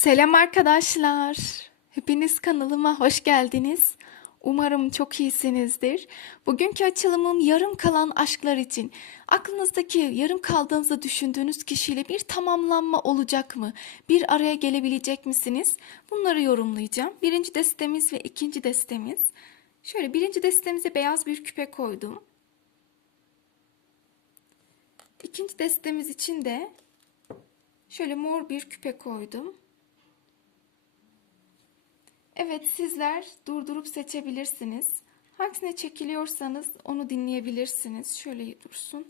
Selam arkadaşlar. Hepiniz kanalıma hoş geldiniz. Umarım çok iyisinizdir. Bugünkü açılımım yarım kalan aşklar için. Aklınızdaki yarım kaldığınızı düşündüğünüz kişiyle bir tamamlanma olacak mı? Bir araya gelebilecek misiniz? Bunları yorumlayacağım. Birinci destemiz ve ikinci destemiz. Şöyle birinci destemize beyaz bir küpe koydum. İkinci destemiz için de şöyle mor bir küpe koydum. Evet sizler durdurup seçebilirsiniz. Hangisine çekiliyorsanız onu dinleyebilirsiniz. Şöyle dursun.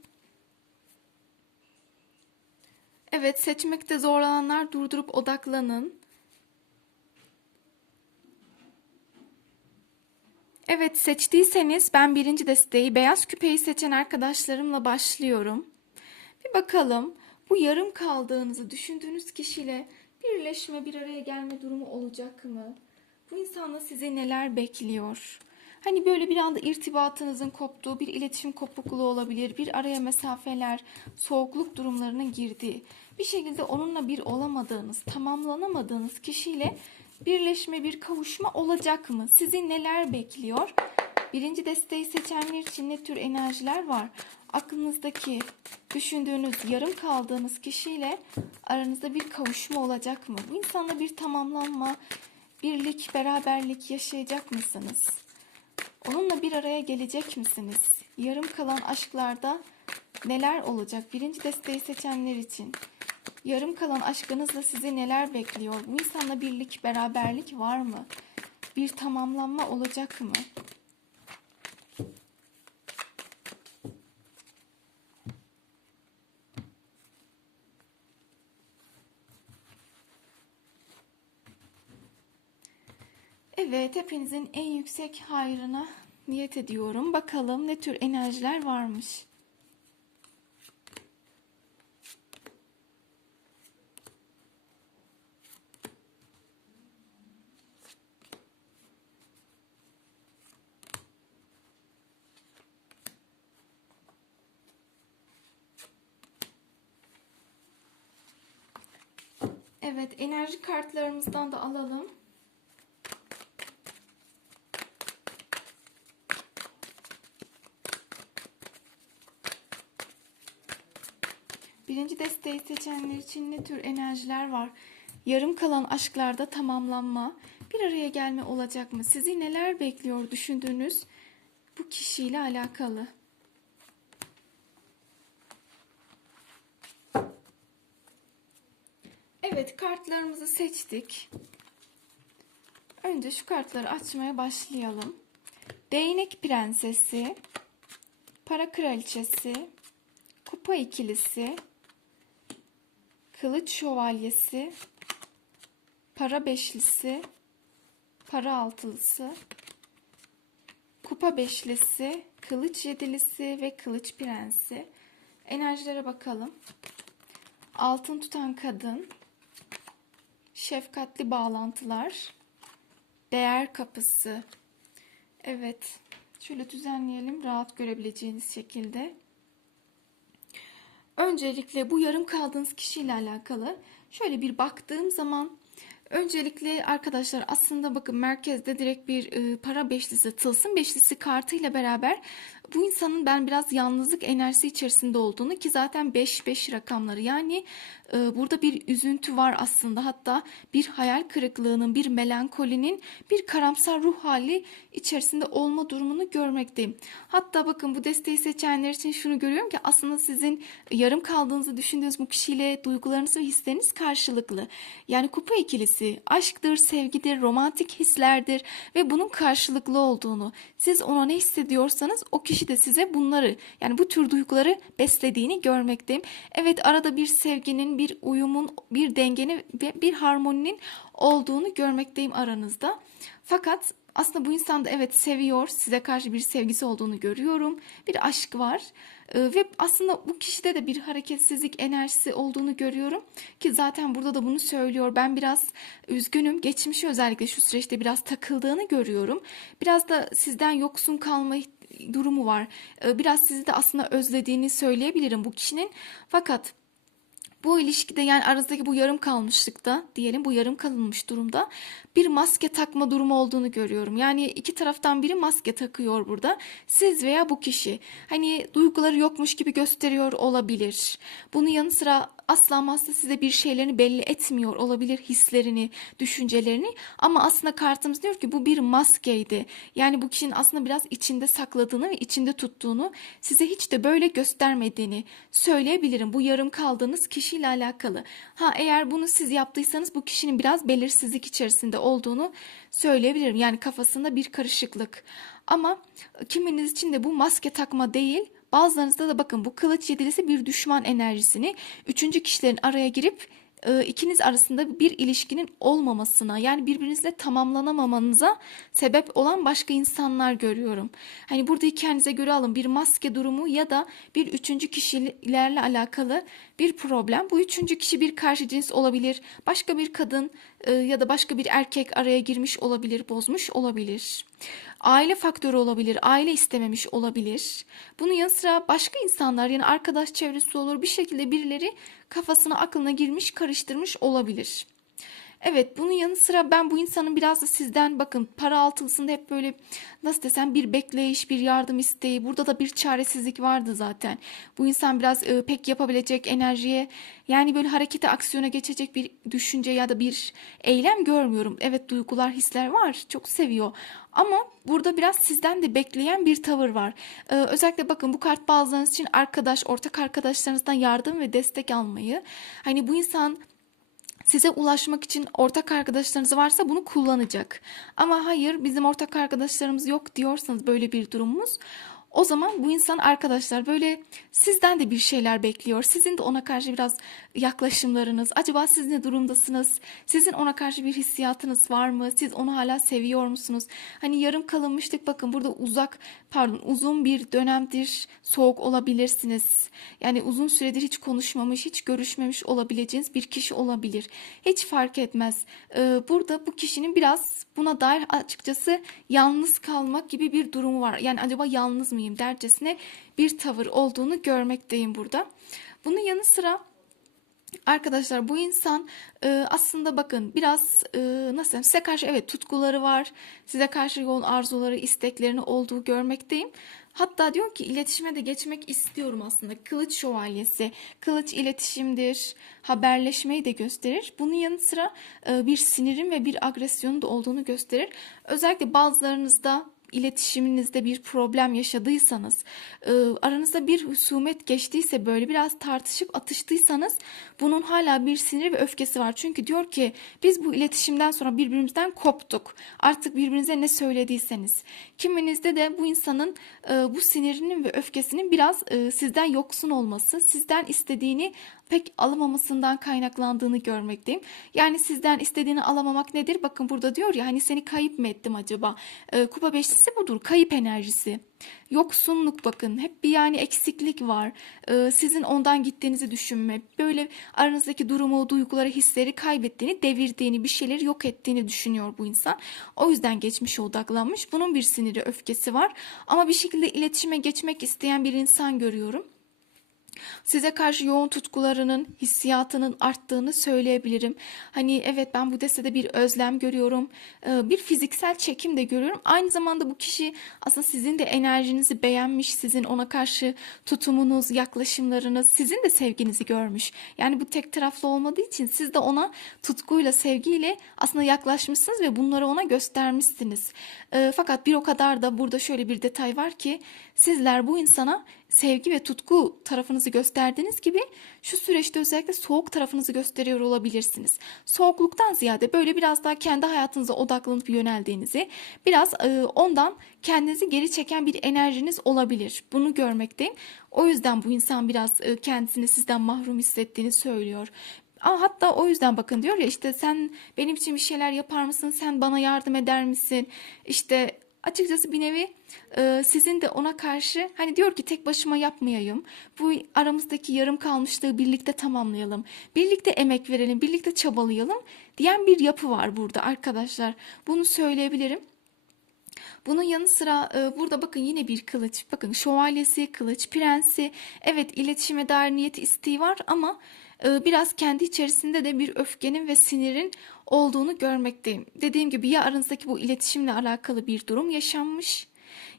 Evet seçmekte zorlananlar durdurup odaklanın. Evet seçtiyseniz ben birinci desteği beyaz küpeyi seçen arkadaşlarımla başlıyorum. Bir bakalım bu yarım kaldığınızı düşündüğünüz kişiyle birleşme bir araya gelme durumu olacak mı? Bu insanla sizi neler bekliyor? Hani böyle bir anda irtibatınızın koptuğu bir iletişim kopukluğu olabilir. Bir araya mesafeler, soğukluk durumlarının girdiği. Bir şekilde onunla bir olamadığınız, tamamlanamadığınız kişiyle birleşme, bir kavuşma olacak mı? Sizi neler bekliyor? Birinci desteği seçenler için ne tür enerjiler var? Aklınızdaki, düşündüğünüz, yarım kaldığınız kişiyle aranızda bir kavuşma olacak mı? Bu insanla bir tamamlanma, birlik, beraberlik yaşayacak mısınız? Onunla bir araya gelecek misiniz? Yarım kalan aşklarda neler olacak? Birinci desteği seçenler için. Yarım kalan aşkınızla sizi neler bekliyor? Bu insanla birlik, beraberlik var mı? Bir tamamlanma olacak mı? Evet, hepinizin en yüksek hayrına niyet ediyorum. Bakalım ne tür enerjiler varmış. Evet, enerji kartlarımızdan da alalım. Birinci desteği seçenler için ne tür enerjiler var? Yarım kalan aşklarda tamamlanma, bir araya gelme olacak mı? Sizi neler bekliyor düşündüğünüz bu kişiyle alakalı? Evet, kartlarımızı seçtik. Önce şu kartları açmaya başlayalım. Değnek Prensesi, Para Kraliçesi, Kupa ikilisi, Kılıç şövalyesi, para beşlisi, para altılısı, kupa beşlisi, kılıç yedilisi ve kılıç prensi. Enerjilere bakalım. Altın tutan kadın, şefkatli bağlantılar, değer kapısı. Evet, şöyle düzenleyelim rahat görebileceğiniz şekilde. Öncelikle bu yarım kaldığınız kişiyle alakalı şöyle bir baktığım zaman öncelikle arkadaşlar aslında bakın merkezde direkt bir e, para beşlisi tılsım beşlisi kartıyla beraber bu insanın ben biraz yalnızlık enerjisi içerisinde olduğunu ki zaten 5-5 rakamları yani e, burada bir üzüntü var aslında hatta bir hayal kırıklığının bir melankolinin bir karamsar ruh hali içerisinde olma durumunu görmekteyim. Hatta bakın bu desteği seçenler için şunu görüyorum ki aslında sizin yarım kaldığınızı düşündüğünüz bu kişiyle duygularınız ve hisleriniz karşılıklı. Yani kupa ikilisi aşktır, sevgidir, romantik hislerdir ve bunun karşılıklı olduğunu siz ona ne hissediyorsanız o kişi de size bunları yani bu tür duyguları beslediğini görmekteyim. Evet arada bir sevginin, bir uyumun, bir dengenin ve bir harmoninin olduğunu görmekteyim aranızda. Fakat aslında bu insan da evet seviyor, size karşı bir sevgisi olduğunu görüyorum. Bir aşk var ee, ve aslında bu kişide de bir hareketsizlik enerjisi olduğunu görüyorum. Ki zaten burada da bunu söylüyor. Ben biraz üzgünüm. Geçmişi özellikle şu süreçte biraz takıldığını görüyorum. Biraz da sizden yoksun kalma durumu var. Ee, biraz sizi de aslında özlediğini söyleyebilirim bu kişinin. Fakat Bu ilişkide yani aranızdaki bu yarım kalmışlıkta diyelim bu yarım kalınmış durumda bir maske takma durumu olduğunu görüyorum. Yani iki taraftan biri maske takıyor burada. Siz veya bu kişi. Hani duyguları yokmuş gibi gösteriyor olabilir. Bunun yanı sıra asla ama size bir şeylerini belli etmiyor olabilir hislerini, düşüncelerini ama aslında kartımız diyor ki bu bir maskeydi. Yani bu kişinin aslında biraz içinde sakladığını ve içinde tuttuğunu size hiç de böyle göstermediğini söyleyebilirim. Bu yarım kaldığınız kişiyle alakalı. Ha eğer bunu siz yaptıysanız bu kişinin biraz belirsizlik içerisinde olduğunu söyleyebilirim. Yani kafasında bir karışıklık. Ama kiminiz için de bu maske takma değil, Bazılarınızda da bakın bu kılıç yedilisi bir düşman enerjisini üçüncü kişilerin araya girip e, ikiniz arasında bir ilişkinin olmamasına yani birbirinizle tamamlanamamanıza sebep olan başka insanlar görüyorum. Hani burada kendinize göre alın bir maske durumu ya da bir üçüncü kişilerle alakalı bir problem. Bu üçüncü kişi bir karşı cins olabilir, başka bir kadın e, ya da başka bir erkek araya girmiş olabilir, bozmuş olabilir. Aile faktörü olabilir, aile istememiş olabilir. Bunun yanı sıra başka insanlar yani arkadaş çevresi olur bir şekilde birileri kafasına aklına girmiş karıştırmış olabilir. Evet bunun yanı sıra ben bu insanın biraz da sizden bakın para altılısında hep böyle nasıl desem bir bekleyiş bir yardım isteği burada da bir çaresizlik vardı zaten. Bu insan biraz e, pek yapabilecek enerjiye yani böyle harekete aksiyona geçecek bir düşünce ya da bir eylem görmüyorum. Evet duygular hisler var çok seviyor ama burada biraz sizden de bekleyen bir tavır var. Ee, özellikle bakın bu kart bazılarınız için arkadaş, ortak arkadaşlarınızdan yardım ve destek almayı. Hani bu insan size ulaşmak için ortak arkadaşlarınız varsa bunu kullanacak. Ama hayır bizim ortak arkadaşlarımız yok diyorsanız böyle bir durumumuz o zaman bu insan arkadaşlar böyle sizden de bir şeyler bekliyor. Sizin de ona karşı biraz yaklaşımlarınız. Acaba siz ne durumdasınız? Sizin ona karşı bir hissiyatınız var mı? Siz onu hala seviyor musunuz? Hani yarım kalınmıştık bakın burada uzak pardon uzun bir dönemdir soğuk olabilirsiniz. Yani uzun süredir hiç konuşmamış, hiç görüşmemiş olabileceğiniz bir kişi olabilir. Hiç fark etmez. Ee, burada bu kişinin biraz buna dair açıkçası yalnız kalmak gibi bir durumu var. Yani acaba yalnız mıyım dercesine bir tavır olduğunu görmekteyim burada. Bunun yanı sıra Arkadaşlar bu insan e, aslında bakın biraz e, nasıl diyeyim size karşı evet tutkuları var. Size karşı yoğun arzuları, isteklerini olduğu görmekteyim. Hatta diyor ki iletişime de geçmek istiyorum aslında. Kılıç şövalyesi. Kılıç iletişimdir. Haberleşmeyi de gösterir. Bunun yanı sıra e, bir sinirin ve bir agresyonun da olduğunu gösterir. Özellikle bazılarınızda iletişiminizde bir problem yaşadıysanız, e, aranızda bir husumet geçtiyse böyle biraz tartışıp atıştıysanız bunun hala bir sinir ve öfkesi var. Çünkü diyor ki biz bu iletişimden sonra birbirimizden koptuk. Artık birbirinize ne söylediyseniz. Kiminizde de bu insanın e, bu sinirinin ve öfkesinin biraz e, sizden yoksun olması, sizden istediğini pek alamamasından kaynaklandığını görmekteyim. Yani sizden istediğini alamamak nedir? Bakın burada diyor ya hani seni kayıp mı ettim acaba? E, kupa beşlisi budur. Kayıp enerjisi. Yoksunluk bakın hep bir yani eksiklik var. Ee, sizin ondan gittiğinizi düşünme. Böyle aranızdaki durumu, duyguları, hisleri kaybettiğini, devirdiğini, bir şeyleri yok ettiğini düşünüyor bu insan. O yüzden geçmişe odaklanmış. Bunun bir siniri, öfkesi var. Ama bir şekilde iletişime geçmek isteyen bir insan görüyorum. Size karşı yoğun tutkularının, hissiyatının arttığını söyleyebilirim. Hani evet ben bu destede bir özlem görüyorum. Bir fiziksel çekim de görüyorum. Aynı zamanda bu kişi aslında sizin de enerjinizi beğenmiş. Sizin ona karşı tutumunuz, yaklaşımlarınız, sizin de sevginizi görmüş. Yani bu tek taraflı olmadığı için siz de ona tutkuyla, sevgiyle aslında yaklaşmışsınız ve bunları ona göstermişsiniz. Fakat bir o kadar da burada şöyle bir detay var ki sizler bu insana sevgi ve tutku tarafınızı gösterdiğiniz gibi şu süreçte özellikle soğuk tarafınızı gösteriyor olabilirsiniz. Soğukluktan ziyade böyle biraz daha kendi hayatınıza odaklanıp yöneldiğinizi, biraz e, ondan kendinizi geri çeken bir enerjiniz olabilir. Bunu görmekteyim. O yüzden bu insan biraz e, kendisini sizden mahrum hissettiğini söylüyor. Aa, hatta o yüzden bakın diyor ya işte sen benim için bir şeyler yapar mısın? Sen bana yardım eder misin? İşte açıkçası bir nevi e, sizin de ona karşı hani diyor ki tek başıma yapmayayım. Bu aramızdaki yarım kalmışlığı birlikte tamamlayalım. Birlikte emek verelim, birlikte çabalayalım diyen bir yapı var burada arkadaşlar. Bunu söyleyebilirim. Bunun yanı sıra e, burada bakın yine bir kılıç. Bakın şövalyesi, kılıç prensi. Evet iletişime dair niyeti isteği var ama biraz kendi içerisinde de bir öfkenin ve sinirin olduğunu görmekteyim. Dediğim gibi ya aranızdaki bu iletişimle alakalı bir durum yaşanmış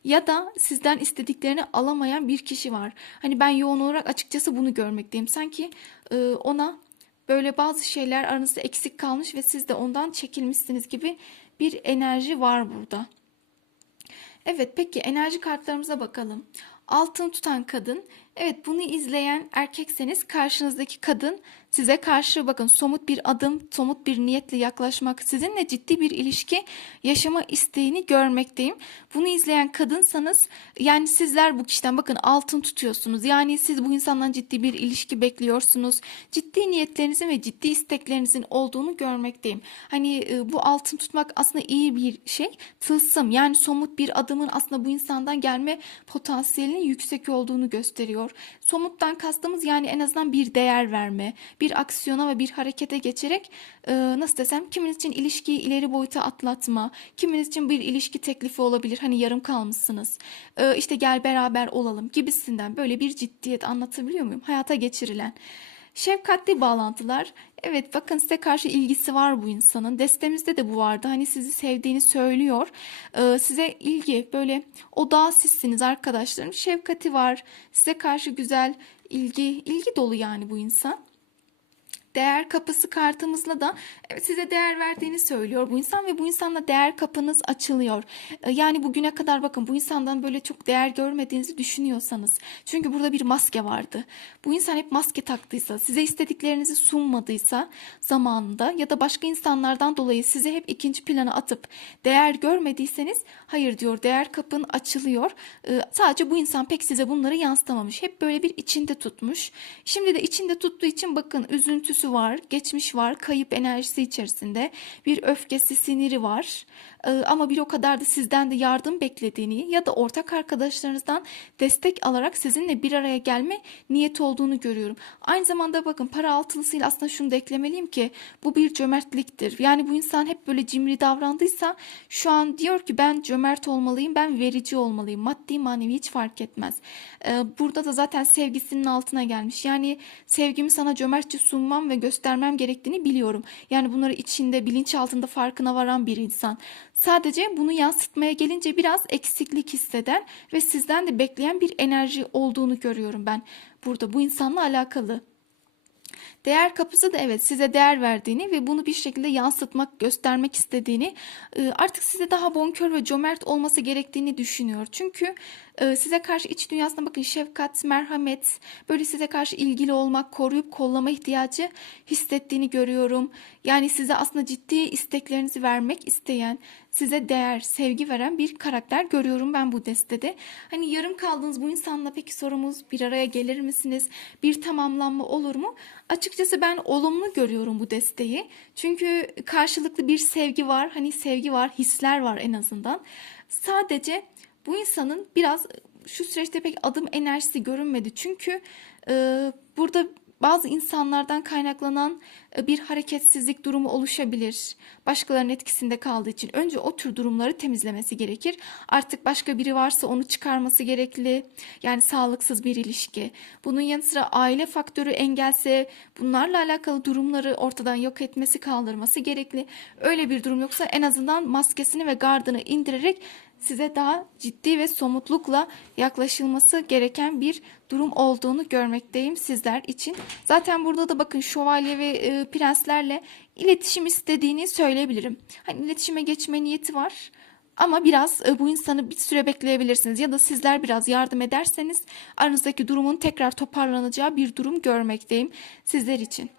ya da sizden istediklerini alamayan bir kişi var. Hani ben yoğun olarak açıkçası bunu görmekteyim. Sanki e, ona böyle bazı şeyler aranızda eksik kalmış ve siz de ondan çekilmişsiniz gibi bir enerji var burada. Evet peki enerji kartlarımıza bakalım. Altın tutan kadın. Evet bunu izleyen erkekseniz karşınızdaki kadın size karşı bakın somut bir adım, somut bir niyetle yaklaşmak, sizinle ciddi bir ilişki yaşama isteğini görmekteyim. Bunu izleyen kadınsanız yani sizler bu kişiden bakın altın tutuyorsunuz. Yani siz bu insandan ciddi bir ilişki bekliyorsunuz. Ciddi niyetlerinizin ve ciddi isteklerinizin olduğunu görmekteyim. Hani e, bu altın tutmak aslında iyi bir şey. Tılsım yani somut bir adımın aslında bu insandan gelme potansiyelinin yüksek olduğunu gösteriyor. Somuttan kastımız yani en azından bir değer verme, bir aksiyona ve bir harekete geçerek e, nasıl desem kiminiz için ilişkiyi ileri boyuta atlatma, kiminiz için bir ilişki teklifi olabilir. Hani yarım kalmışsınız. E, işte gel beraber olalım gibisinden böyle bir ciddiyet anlatabiliyor muyum? Hayata geçirilen. Şefkatli bağlantılar. Evet bakın size karşı ilgisi var bu insanın. Destemizde de bu vardı. Hani sizi sevdiğini söylüyor. Ee, size ilgi böyle o da sizsiniz arkadaşlarım. Şefkati var. Size karşı güzel ilgi, ilgi dolu yani bu insan. Değer kapısı kartımızla da evet, size değer verdiğini söylüyor bu insan ve bu insanla değer kapınız açılıyor. Ee, Yani bugüne kadar bakın bu insandan böyle çok değer görmediğinizi düşünüyorsanız. Çünkü burada bir maske vardı. Bu insan hep maske taktıysa, size istediklerinizi sunmadıysa zamanında ya da başka insanlardan dolayı sizi hep ikinci plana atıp değer görmediyseniz hayır diyor değer kapın açılıyor. Ee, Sadece bu insan pek size bunları yansıtamamış. Hep böyle bir içinde tutmuş. Şimdi de içinde tuttuğu için bakın üzüntüsü var, geçmiş var, kayıp enerjisi içerisinde. Bir öfkesi, siniri var. Ee, Ama bir o kadar da sizden de yardım beklediğini ya da ortak arkadaşlarınızdan destek alarak sizinle bir araya gelme niyeti olduğunu görüyorum. Aynı zamanda bakın para altılısıyla aslında şunu da eklemeliyim ki bu bir cömertliktir. Yani bu insan hep böyle cimri davrandıysa şu an diyor ki ben cömert olmalıyım, ben verici olmalıyım. Maddi manevi hiç fark etmez. Ee, Burada da zaten sevgisinin altına gelmiş. Yani sevgimi sana cömertçe sunmam ve göstermem gerektiğini biliyorum. Yani bunları içinde, bilinçaltında farkına varan bir insan. Sadece bunu yansıtmaya gelince biraz eksiklik hisseden ve sizden de bekleyen bir enerji olduğunu görüyorum ben burada bu insanla alakalı. Değer kapısı da evet size değer verdiğini ve bunu bir şekilde yansıtmak, göstermek istediğini, e, artık size daha bonkör ve cömert olması gerektiğini düşünüyor. Çünkü e, size karşı iç dünyasına bakın şefkat, merhamet, böyle size karşı ilgili olmak, koruyup kollama ihtiyacı hissettiğini görüyorum. Yani size aslında ciddi isteklerinizi vermek isteyen, size değer, sevgi veren bir karakter görüyorum ben bu destede. Hani yarım kaldığınız bu insanla peki sorumuz bir araya gelir misiniz? Bir tamamlanma olur mu? Açıkçası ben olumlu görüyorum bu desteği. Çünkü karşılıklı bir sevgi var. Hani sevgi var, hisler var en azından. Sadece bu insanın biraz şu süreçte pek adım enerjisi görünmedi. Çünkü e, burada bazı insanlardan kaynaklanan e, bir hareketsizlik durumu oluşabilir. Başkalarının etkisinde kaldığı için önce o tür durumları temizlemesi gerekir. Artık başka biri varsa onu çıkarması gerekli. Yani sağlıksız bir ilişki. Bunun yanı sıra aile faktörü engelse bunlarla alakalı durumları ortadan yok etmesi, kaldırması gerekli. Öyle bir durum yoksa en azından maskesini ve gardını indirerek size daha ciddi ve somutlukla yaklaşılması gereken bir durum olduğunu görmekteyim sizler için. Zaten burada da bakın şövalye ve e, prenslerle iletişim istediğini söyleyebilirim. Hani iletişime geçme niyeti var. Ama biraz e, bu insanı bir süre bekleyebilirsiniz ya da sizler biraz yardım ederseniz aranızdaki durumun tekrar toparlanacağı bir durum görmekteyim sizler için.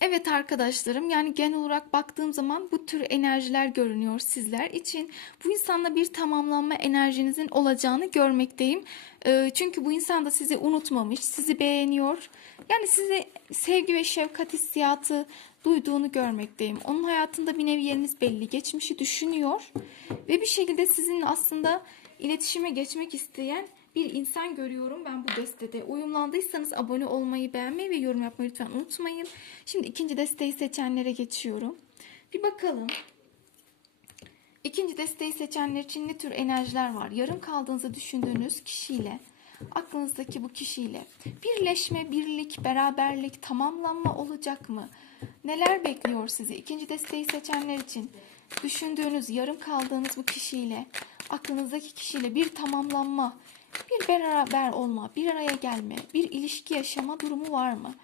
Evet arkadaşlarım yani genel olarak baktığım zaman bu tür enerjiler görünüyor sizler için. Bu insanla bir tamamlanma enerjinizin olacağını görmekteyim. Ee, Çünkü bu insan da sizi unutmamış, sizi beğeniyor. Yani size sevgi ve şefkat hissiyatı duyduğunu görmekteyim. Onun hayatında bir nevi yeriniz belli. Geçmişi düşünüyor ve bir şekilde sizinle aslında iletişime geçmek isteyen bir insan görüyorum ben bu destede. Uyumlandıysanız abone olmayı, beğenmeyi ve yorum yapmayı lütfen unutmayın. Şimdi ikinci desteği seçenlere geçiyorum. Bir bakalım. İkinci desteği seçenler için ne tür enerjiler var? Yarım kaldığınızı düşündüğünüz kişiyle aklınızdaki bu kişiyle birleşme, birlik, beraberlik, tamamlanma olacak mı? Neler bekliyor sizi? İkinci desteği seçenler için düşündüğünüz, yarım kaldığınız bu kişiyle, aklınızdaki kişiyle bir tamamlanma, bir beraber olma, bir araya gelme, bir ilişki yaşama durumu var mı?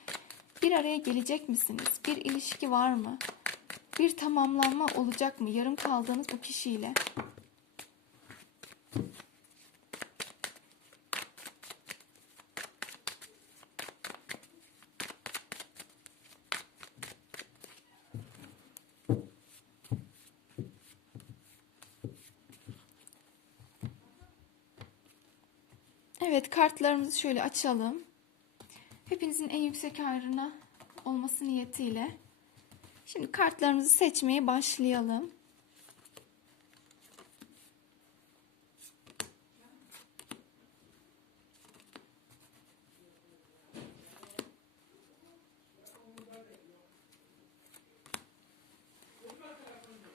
Bir araya gelecek misiniz? Bir ilişki var mı? Bir tamamlanma olacak mı yarım kaldığınız bu kişiyle? Evet kartlarımızı şöyle açalım. Hepinizin en yüksek hayrına olması niyetiyle. Şimdi kartlarımızı seçmeye başlayalım.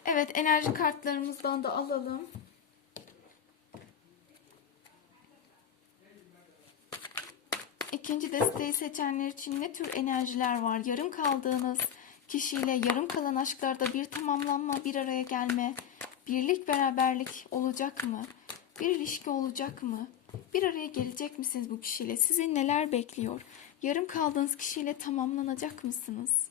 Evet enerji kartlarımızdan da alalım. İkinci desteği seçenler için ne tür enerjiler var? Yarım kaldığınız kişiyle yarım kalan aşklarda bir tamamlanma, bir araya gelme, birlik, beraberlik olacak mı? Bir ilişki olacak mı? Bir araya gelecek misiniz bu kişiyle? Sizi neler bekliyor? Yarım kaldığınız kişiyle tamamlanacak mısınız?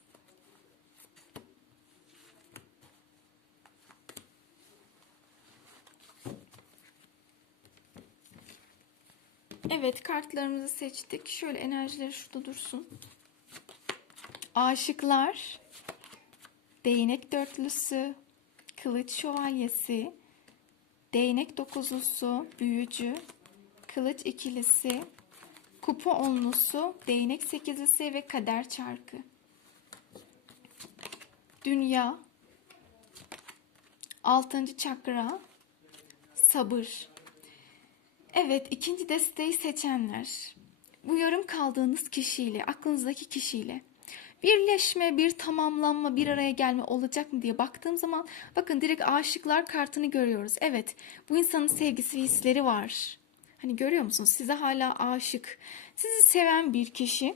Evet kartlarımızı seçtik. Şöyle enerjileri şurada dursun. Aşıklar, değnek dörtlüsü, kılıç şövalyesi, değnek dokuzlusu, büyücü, kılıç ikilisi, kupa onlusu, değnek sekizlisi ve kader çarkı. Dünya, altıncı çakra, sabır. Evet, ikinci desteği seçenler. Bu yarım kaldığınız kişiyle, aklınızdaki kişiyle birleşme, bir tamamlanma, bir araya gelme olacak mı diye baktığım zaman bakın direkt aşıklar kartını görüyoruz. Evet, bu insanın sevgisi hisleri var. Hani görüyor musunuz? Size hala aşık, sizi seven bir kişi.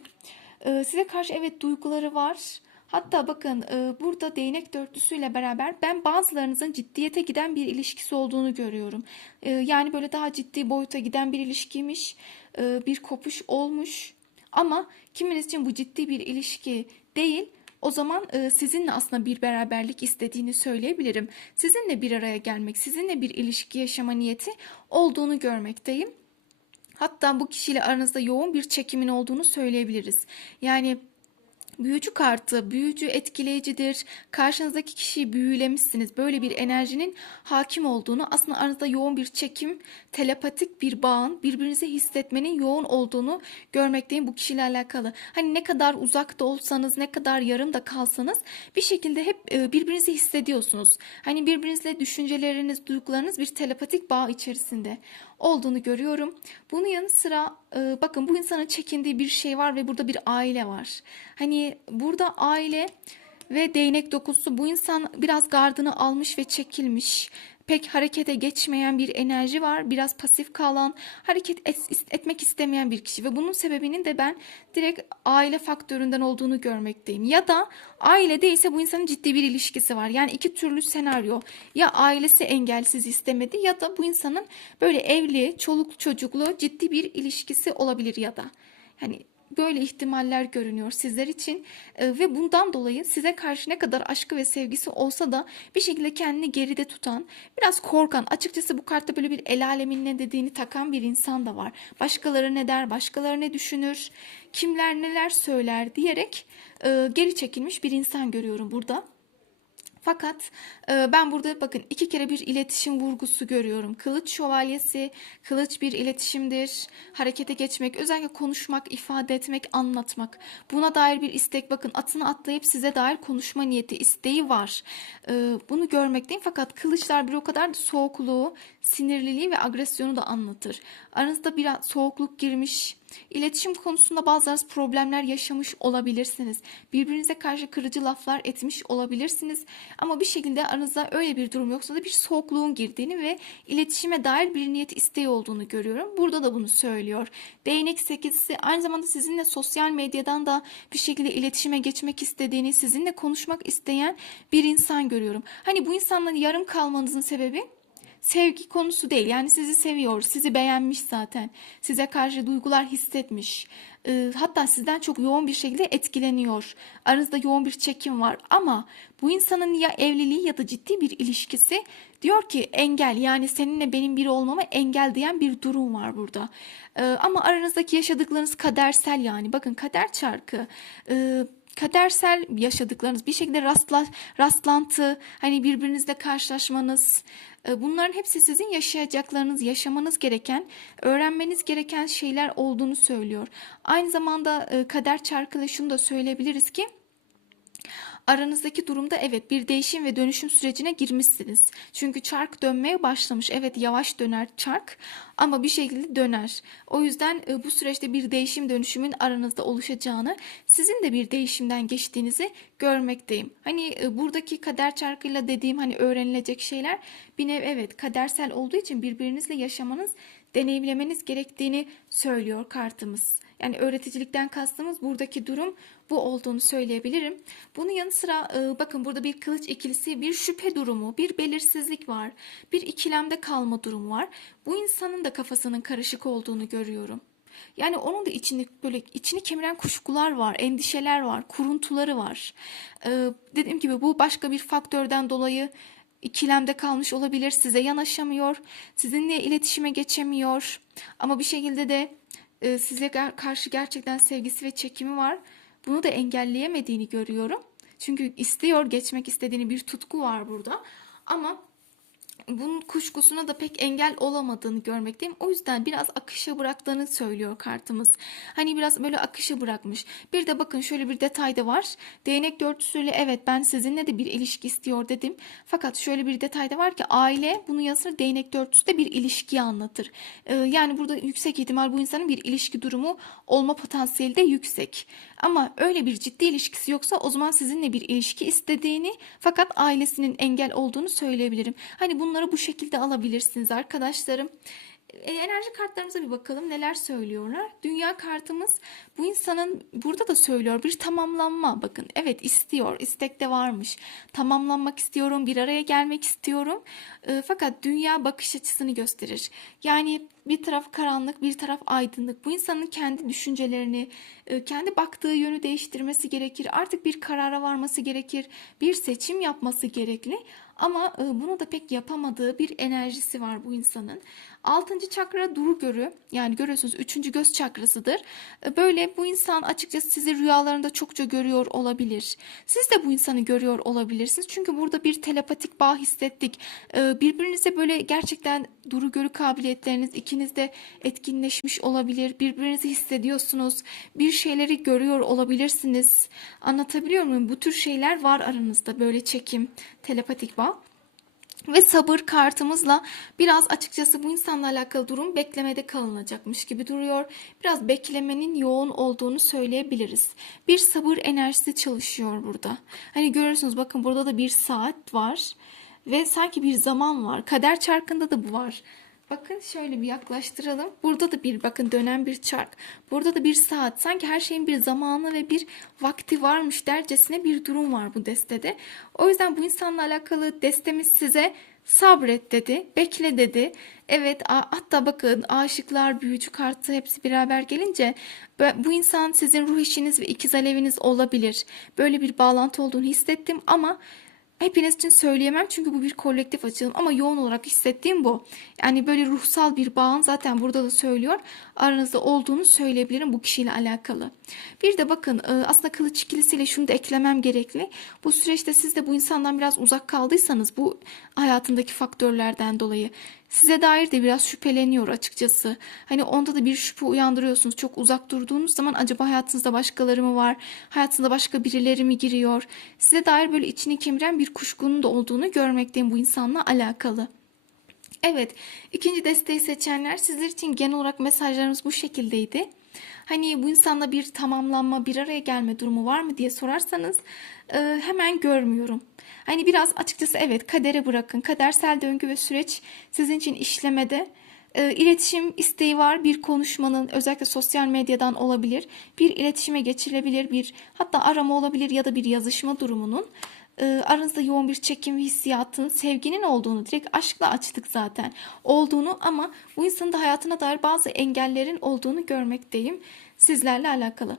Size karşı evet duyguları var. Hatta bakın e, burada değnek dörtlüsüyle beraber ben bazılarınızın ciddiyete giden bir ilişkisi olduğunu görüyorum. E, yani böyle daha ciddi boyuta giden bir ilişkiymiş, e, bir kopuş olmuş. Ama kiminiz için bu ciddi bir ilişki değil. O zaman sizinle aslında bir beraberlik istediğini söyleyebilirim. Sizinle bir araya gelmek, sizinle bir ilişki yaşama niyeti olduğunu görmekteyim. Hatta bu kişiyle aranızda yoğun bir çekimin olduğunu söyleyebiliriz. Yani Büyücü kartı, büyücü etkileyicidir. Karşınızdaki kişiyi büyülemişsiniz. Böyle bir enerjinin hakim olduğunu, aslında aranızda yoğun bir çekim, telepatik bir bağın, birbirinizi hissetmenin yoğun olduğunu görmekteyim bu kişiyle alakalı. Hani ne kadar uzakta olsanız, ne kadar yarım da kalsanız bir şekilde hep e, birbirinizi hissediyorsunuz. Hani birbirinizle düşünceleriniz, duygularınız bir telepatik bağ içerisinde olduğunu görüyorum. Bunun yanı sıra e, bakın bu insanın çekindiği bir şey var ve burada bir aile var. Hani burada aile ve değnek dokusu bu insan biraz gardını almış ve çekilmiş pek harekete geçmeyen bir enerji var. Biraz pasif kalan, hareket et, etmek istemeyen bir kişi ve bunun sebebinin de ben direkt aile faktöründen olduğunu görmekteyim. Ya da aile değilse bu insanın ciddi bir ilişkisi var. Yani iki türlü senaryo. Ya ailesi engelsiz istemedi ya da bu insanın böyle evli, çoluk çocuklu ciddi bir ilişkisi olabilir ya da. Hani böyle ihtimaller görünüyor sizler için e, ve bundan dolayı size karşı ne kadar aşkı ve sevgisi olsa da bir şekilde kendini geride tutan, biraz korkan, açıkçası bu kartta böyle bir el alemin ne dediğini takan bir insan da var. Başkaları ne der, başkaları ne düşünür, kimler neler söyler diyerek e, geri çekilmiş bir insan görüyorum burada. Fakat e, ben burada bakın iki kere bir iletişim vurgusu görüyorum. Kılıç şövalyesi, kılıç bir iletişimdir. Harekete geçmek, özellikle konuşmak, ifade etmek, anlatmak. Buna dair bir istek bakın atını atlayıp size dair konuşma niyeti, isteği var. E, bunu görmekteyim fakat kılıçlar bir o kadar da soğukluğu, sinirliliği ve agresyonu da anlatır. Aranızda biraz soğukluk girmiş. İletişim konusunda bazı problemler yaşamış olabilirsiniz. Birbirinize karşı kırıcı laflar etmiş olabilirsiniz. Ama bir şekilde aranızda öyle bir durum yoksa da bir soğukluğun girdiğini ve iletişime dair bir niyet isteği olduğunu görüyorum. Burada da bunu söylüyor. Değnek sekizisi aynı zamanda sizinle sosyal medyadan da bir şekilde iletişime geçmek istediğini, sizinle konuşmak isteyen bir insan görüyorum. Hani bu insanların yarım kalmanızın sebebi sevgi konusu değil. Yani sizi seviyor, sizi beğenmiş zaten. Size karşı duygular hissetmiş. Ee, hatta sizden çok yoğun bir şekilde etkileniyor. Aranızda yoğun bir çekim var ama bu insanın ya evliliği ya da ciddi bir ilişkisi diyor ki engel yani seninle benim biri olmama engel diyen bir durum var burada. Ee, ama aranızdaki yaşadıklarınız kadersel yani. Bakın kader çarkı. Ee, kadersel yaşadıklarınız bir şekilde rastla, rastlantı hani birbirinizle karşılaşmanız e, bunların hepsi sizin yaşayacaklarınız yaşamanız gereken öğrenmeniz gereken şeyler olduğunu söylüyor. Aynı zamanda e, kader çarkıyla şunu da söyleyebiliriz ki Aranızdaki durumda evet bir değişim ve dönüşüm sürecine girmişsiniz. Çünkü çark dönmeye başlamış. Evet yavaş döner çark ama bir şekilde döner. O yüzden e, bu süreçte bir değişim dönüşümün aranızda oluşacağını, sizin de bir değişimden geçtiğinizi görmekteyim. Hani e, buradaki kader çarkıyla dediğim hani öğrenilecek şeyler bir nev evet kadersel olduğu için birbirinizle yaşamanız, deneyimlemeniz gerektiğini söylüyor kartımız. Yani öğreticilikten kastımız buradaki durum bu olduğunu söyleyebilirim. Bunun yanı sıra e, bakın burada bir kılıç ikilisi, bir şüphe durumu, bir belirsizlik var. Bir ikilemde kalma durumu var. Bu insanın da kafasının karışık olduğunu görüyorum. Yani onun da içini böyle içini kemiren kuşkular var, endişeler var, kuruntuları var. Ee, dediğim gibi bu başka bir faktörden dolayı ikilemde kalmış olabilir. Size yanaşamıyor, sizinle iletişime geçemiyor. Ama bir şekilde de e, size karşı gerçekten sevgisi ve çekimi var. Bunu da engelleyemediğini görüyorum. Çünkü istiyor, geçmek istediğini bir tutku var burada. Ama bunun kuşkusuna da pek engel olamadığını görmekteyim. O yüzden biraz akışa bıraktığını söylüyor kartımız. Hani biraz böyle akışa bırakmış. Bir de bakın şöyle bir detay da var. Değnek dörtlüsüyle evet ben sizinle de bir ilişki istiyor dedim. Fakat şöyle bir detay da var ki aile bunun yanı değnek dörtlüsü de bir ilişkiyi anlatır. Ee, yani burada yüksek ihtimal bu insanın bir ilişki durumu olma potansiyeli de yüksek. Ama öyle bir ciddi ilişkisi yoksa o zaman sizinle bir ilişki istediğini fakat ailesinin engel olduğunu söyleyebilirim. Hani bunları bu şekilde alabilirsiniz arkadaşlarım. E, enerji kartlarımıza bir bakalım neler söylüyorlar. Dünya kartımız bu insanın burada da söylüyor bir tamamlanma. Bakın evet istiyor, istekte varmış. Tamamlanmak istiyorum, bir araya gelmek istiyorum. E, fakat dünya bakış açısını gösterir. Yani bir taraf karanlık, bir taraf aydınlık. Bu insanın kendi düşüncelerini, e, kendi baktığı yönü değiştirmesi gerekir. Artık bir karara varması gerekir. Bir seçim yapması gerekli. Ama e, bunu da pek yapamadığı bir enerjisi var bu insanın. Altıncı çakra duru görü yani görüyorsunuz üçüncü göz çakrasıdır. E, böyle bu insan açıkçası sizi rüyalarında çokça görüyor olabilir. Siz de bu insanı görüyor olabilirsiniz. Çünkü burada bir telepatik bağ hissettik. E, birbirinize böyle gerçekten duru görü kabiliyetleriniz ikiniz de etkinleşmiş olabilir. Birbirinizi hissediyorsunuz. Bir şeyleri görüyor olabilirsiniz. Anlatabiliyor muyum? Bu tür şeyler var aranızda böyle çekim, telepatik bağ. Ve sabır kartımızla biraz açıkçası bu insanla alakalı durum beklemede kalınacakmış gibi duruyor. Biraz beklemenin yoğun olduğunu söyleyebiliriz. Bir sabır enerjisi çalışıyor burada. Hani görüyorsunuz bakın burada da bir saat var ve sanki bir zaman var. Kader çarkında da bu var. Bakın şöyle bir yaklaştıralım. Burada da bir bakın dönen bir çark. Burada da bir saat. Sanki her şeyin bir zamanı ve bir vakti varmış dercesine bir durum var bu destede. O yüzden bu insanla alakalı destemiz size sabret dedi, bekle dedi. Evet hatta bakın aşıklar, büyücü kartı hepsi beraber gelince bu insan sizin ruh eşiniz ve ikiz aleviniz olabilir. Böyle bir bağlantı olduğunu hissettim ama Hepiniz için söyleyemem çünkü bu bir kolektif açılım ama yoğun olarak hissettiğim bu. Yani böyle ruhsal bir bağın zaten burada da söylüyor. Aranızda olduğunu söyleyebilirim bu kişiyle alakalı. Bir de bakın e, aslında kılıç ikilisiyle şunu da eklemem gerekli. Bu süreçte siz de bu insandan biraz uzak kaldıysanız bu hayatındaki faktörlerden dolayı size dair de biraz şüpheleniyor açıkçası. Hani onda da bir şüphe uyandırıyorsunuz. Çok uzak durduğunuz zaman acaba hayatınızda başkaları mı var? Hayatınızda başka birileri mi giriyor? Size dair böyle içini kemiren bir kuşkunun da olduğunu görmekteyim bu insanla alakalı. Evet, ikinci desteği seçenler sizler için genel olarak mesajlarımız bu şekildeydi. Hani bu insanla bir tamamlanma, bir araya gelme durumu var mı diye sorarsanız e, hemen görmüyorum. Hani biraz açıkçası evet kadere bırakın. Kadersel döngü ve süreç sizin için işlemede. E, iletişim isteği var. Bir konuşmanın özellikle sosyal medyadan olabilir. Bir iletişime geçilebilir. Bir hatta arama olabilir ya da bir yazışma durumunun e, aranızda yoğun bir çekim hissiyatın, sevginin olduğunu direkt aşkla açtık zaten olduğunu ama bu insanın da hayatına dair bazı engellerin olduğunu görmekteyim sizlerle alakalı.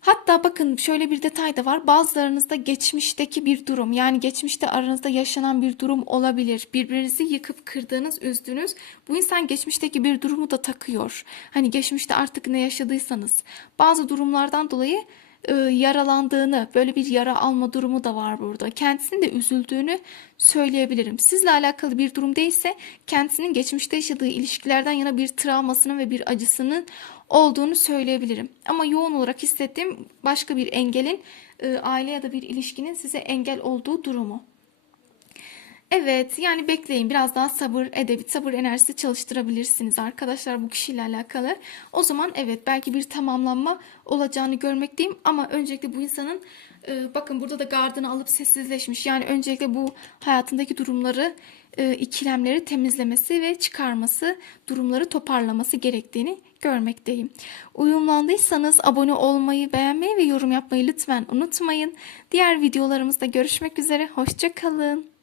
Hatta bakın şöyle bir detay da var. Bazılarınızda geçmişteki bir durum yani geçmişte aranızda yaşanan bir durum olabilir. Birbirinizi yıkıp kırdığınız, üzdüğünüz bu insan geçmişteki bir durumu da takıyor. Hani geçmişte artık ne yaşadıysanız bazı durumlardan dolayı e, yaralandığını, böyle bir yara alma durumu da var burada. Kendisinin de üzüldüğünü söyleyebilirim. Sizle alakalı bir durum değilse kendisinin geçmişte yaşadığı ilişkilerden yana bir travmasının ve bir acısının olduğunu söyleyebilirim. Ama yoğun olarak hissettiğim başka bir engelin, e, aile ya da bir ilişkinin size engel olduğu durumu. Evet yani bekleyin biraz daha sabır edebit sabır enerjisi çalıştırabilirsiniz arkadaşlar bu kişiyle alakalı. O zaman evet belki bir tamamlanma olacağını görmekteyim ama öncelikle bu insanın e, bakın burada da gardını alıp sessizleşmiş. Yani öncelikle bu hayatındaki durumları e, ikilemleri temizlemesi ve çıkarması durumları toparlaması gerektiğini görmekteyim. Uyumlandıysanız abone olmayı, beğenmeyi ve yorum yapmayı lütfen unutmayın. Diğer videolarımızda görüşmek üzere. Hoşçakalın.